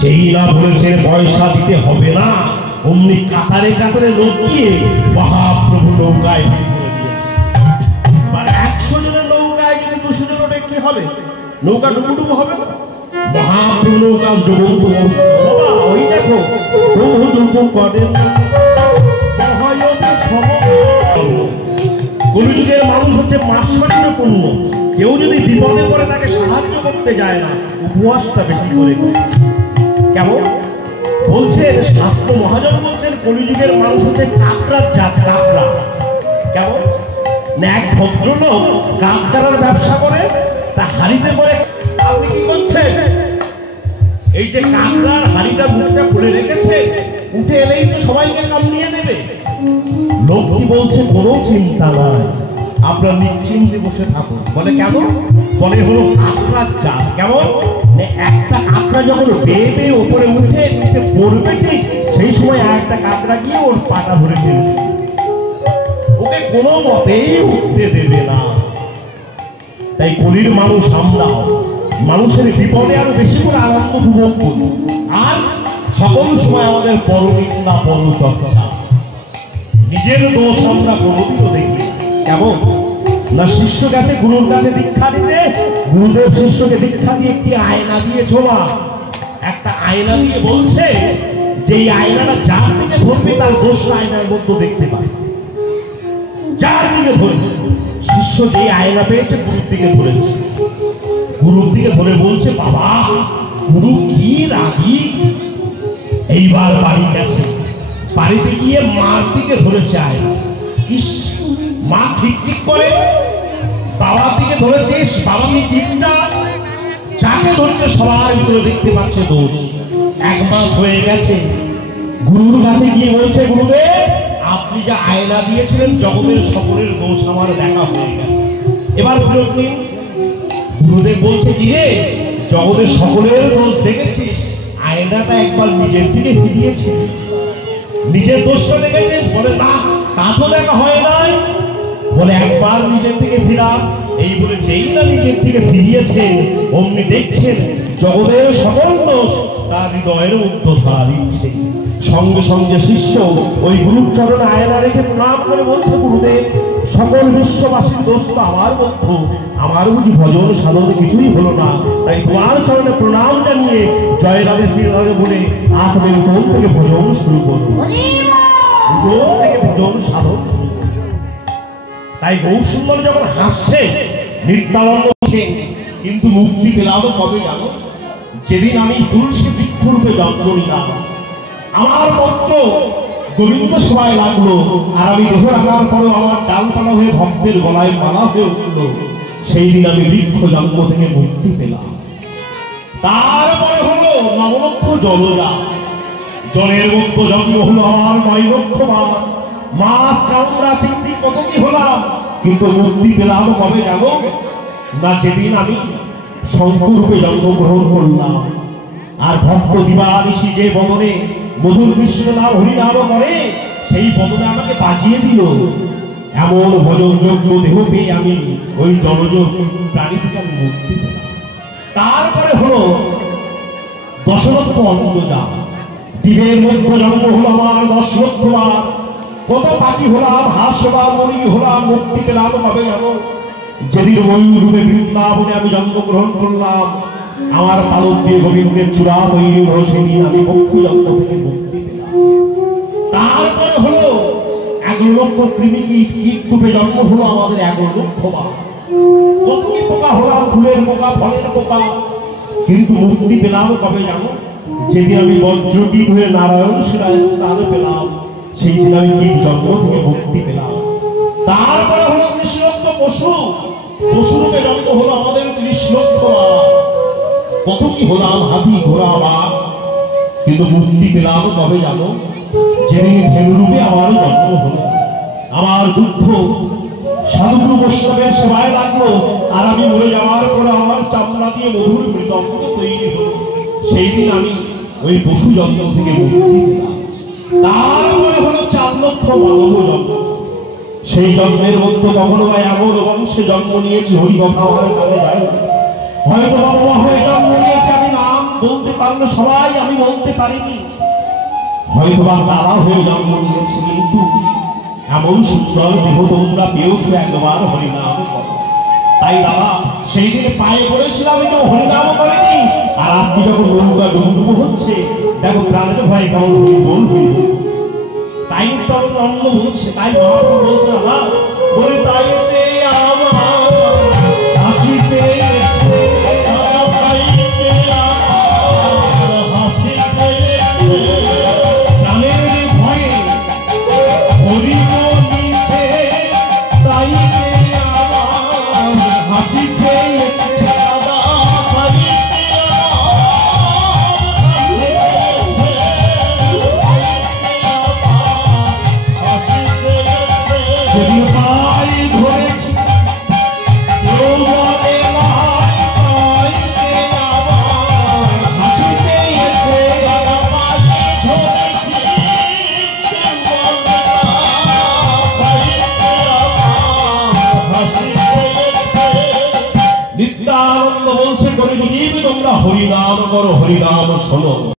যেই না বলেছেন পয়সা দিতে হবে না, অমনি কাতারে কাতারে লোক গিয়ে মহাপ্রভু নৌকায় ভিড় করে দিয়েছে। এবার 100 জনের নৌকায় যদি 200 জন ওঠে কি হবে? নৌকা ডুবুডুবু হবে না? মহাপ্রভু নৌকা ডুবুডুবু। বাবা ওই দেখো প্রভু ডুবু করেন কলিযুগের মানুষ হচ্ছে মাৎসর্যপূর্ণ। কেউ যদি বিপদে পড়ে তাকে সাহায্য করতে যায় না, উপহাসটা বেশি করে। কেমন বলছে শাস্ত্র মহাজন বলছেন কলিযুগের মানুষ হচ্ছে কাকড়ার জাত, কাকড়া। কেমন না, এক ভদ্রলোক কাকড়ার ব্যবসা করে, তা হাড়িতে করে। আপনি কি করছেন? এই যে কাকড়ার হাড়িটা মুখটা খুলে রেখেছে, উঠে এলেই তো সবাইকে কামড়িয়ে দেবে। লোকটি বলছে কোনো চিন্তা নাই, আপনার নিশ্চিন্তে বসে থাকুন। বলে কেন? বলে হলো কাকড়ার জাত। কেমন একটা কাকড়া যখন বেয়ে বেয়ে উপরে উঠে নিচে পড়বে, ঠিক সেই সময় একটা কাকড়া গিয়ে ওর পাটা ধরে ফেলবে, ওকে কোনো মতেই উঠতে দেবে না। তাই কলির মানুষ আমরাও মানুষের বিপদে আরো বেশি করে আনন্দ উপভোগ করি, আর সকল সময় আমাদের পরনিন্দা পরচর্চা, নিজের দোষ আমরা কোনোদিনও দেখি। কেমন না, শিষ্য গেছে গুরুর কাছে দীক্ষা দিতে, গুরুদেব শিষ্যকে দীক্ষা দিয়ে একটি আয়না দিয়ে ছোলা, একটা আয়না দিয়ে বলছে যে এই আয়নাটা যার দিকে ধরবে তার দোষটা আয়নার মধ্যে দেখতে পাবে। যার দিকে ধরবে, শিষ্য যেই আয়না পেয়েছে গুরুর দিকে ধরেছে, গুরুর দিকে ধরে বলছে বাবা গুরু কি রাগি। এইবার বাড়ি গেছে, বাড়িতে গিয়ে মার দিকে ধরেছে আয়না, ইস মা ঠিক ঠিক করে। বাবার দিকে ধরেছিস, বাবাকে টিপটা যাকে ধরছে সবার ভিতরে দেখতে পাচ্ছে দোষ। 1 মাস হয়ে গেছে, গুরুর কাছে গিয়ে বলছে গুরুদেব আপনি যা আয়না দিয়েছিলেন জগতের সকলের দোষ আমার দেখা হয়ে গেছে, এবার ফেরত নিন। গুরুদেব বলছে কি রে, জগতের সকলের দোষ দেখেছিস, আয়নাটা একবার নিজের দিকে ফিরিয়েছিস, নিজের দোষটা দেখেছিস? বলে না, তা তো দেখা হয় নাই। বলে একবার নিজের দিকে ফিরা। এই বলে যেই না নিজের দিকে ফিরিয়েছেন, অমনি দেখছেন জগতের সকল দোষ তার হৃদয়ের মধ্যে ধরা দিচ্ছে। সঙ্গে সঙ্গে শিষ্য ওই গুরুর চরণে আয়না রেখে প্রণাম করে বলছে গুরুদেব সকল বিশ্ববাসীর দোষ তো আমার মধ্যে, আমার বুঝি ভজন সাধন কিছুই হলো না, তাই তোমার চরণে প্রণাম জানিয়ে জয় রাধে শ্রী রাধে বলে আসবেন তোম থেকে ভজন শুরু করবো, তোম থেকে ভজন সাধন শুরু করবো। তাই গৌর সুন্দর যখন হাসছে নিত্যানন্দ হচ্ছে, কিন্তু মুক্তি পেলাম কবে জানো? যেদিন আমি তুলসী বৃক্ষরূপে জন্ম নিলাম, আমার পত্র গোবিন্দ সবাই লাগলো, আর আমি দেহ রাখার পরেও আমার ডালপালা হয়ে ভক্তের গলায় মালা হয়ে উঠলো, সেই দিন আমি বৃক্ষ জন্ম থেকে মুক্তি পেলাম। তারপরে হলো 9 লক্ষ জলরা, জলের মধ্যে জন্ম হলো আমার 9 লক্ষ বার, মাছ কামড়া চিংড়ি কত কি হলাম, কিন্তু মুক্তি পেলাম কবে জানো? না যেদিন আমি শঙ্করূপে জন্মগ্রহণ করলাম। আর ভক্ত দিবানিশি যে বদনে মধুর কৃষ্ণ নাম হরিনাম করে, সেই বদনে আমাকে বাজিয়ে দিল। এমন ভজনযোগ্য দেহ পেয়ে আমি ওই জলযোগ প্রাণী থেকে আমি মুক্তি পেলাম। তারপরে হলো 10 লক্ষ অন্তর্জাল, দ্বীপের মধ্যে জন্ম হলো আমার 10 লক্ষ বার, কত পাখি হলাম, হাঁস হলাম, মুরগি হলাম, মুক্তি পেলাম কবে জানো? যেদিন ময়ূর রূপে বৃন্দাবনে আমি জন্মগ্রহণ করলাম, আমার পালক দিয়ে গোবিন্দের চূড়া তৈরি হলো, সেদিন আমি পক্ষী জন্ম থেকে মুক্তি পেলাম। তারপরে হলো 11 লক্ষ কৃমি কীট, কীট রূপে জন্ম হলো আমাদের 11 লক্ষ বার, কত কি পোকা হলাম, ফুলের পোকা, ফলের পোকা, কিন্তু মুক্তি পেলাম কবে জানো? যেদিন আমি বজ্রকীট হয়ে নারায়ণ শিলায় স্থান পেলাম, সেই দিন আমি কীট জন্ম থেকে মুক্তি পেলাম। তারপরে হলো 30 লক্ষ পশু, পশুরূপে জন্ম হলো আমাদের 30 লক্ষ বার, কত কি হলাম, হাতি ঘোড়া বাঘ, কিন্তু মুক্তি পেলাম কবে জানো? যেদিন ধেনুরূপে আমার জন্ম হলো, আমার দুঃখ সাধুগুরু বৈষ্ণবের সেবায় লাগলো, আর আমি মরে যাওয়ার পরে আমার চামড়া দিয়ে মধুর মৃদঙ্গ তৈরি হলো, সেই দিন আমি ওই পশু জন্ম থেকে মুক্তি পেলাম। তারপরে হলো 4 লক্ষ মানব জন্ম, সেই জন্মের মধ্যে কখনো বা এমন বংশে জন্ম নিয়েছি হরি কথা আমার কানে যায়, হয়তো বাবা হয়ে জন্ম নিয়েছে আমি নাম বলতে পারলো সবাই, আমি বলতে পারিনি। হয়তো বা দাদা হয়ে জন্ম নিয়েছি, কিন্তু এমন সুন্দর দেহ তোমরা পেয়েছো, একবার হরিনাম করো। তাই বাবা সেই দিন পায়ে পড়েছিলাম, আমি তো হরিনাম করিনি। আর আজকে যখন নৌকা ডুবডুবু হচ্ছে, দেখো প্রাণের ভয় কেমন হইবল হইব। তাই তো অন্য বলছে, তাই মহাপ্রভু বলছে না বলে তাইতে আমার হাসিতে প্রাণের ভয়ে হরিব নিছে, তাইতে আমার হাসিতে নিত্যানন্দ বলছে, করে তোমরা হরিনাম করো, হরিনাম শোনো।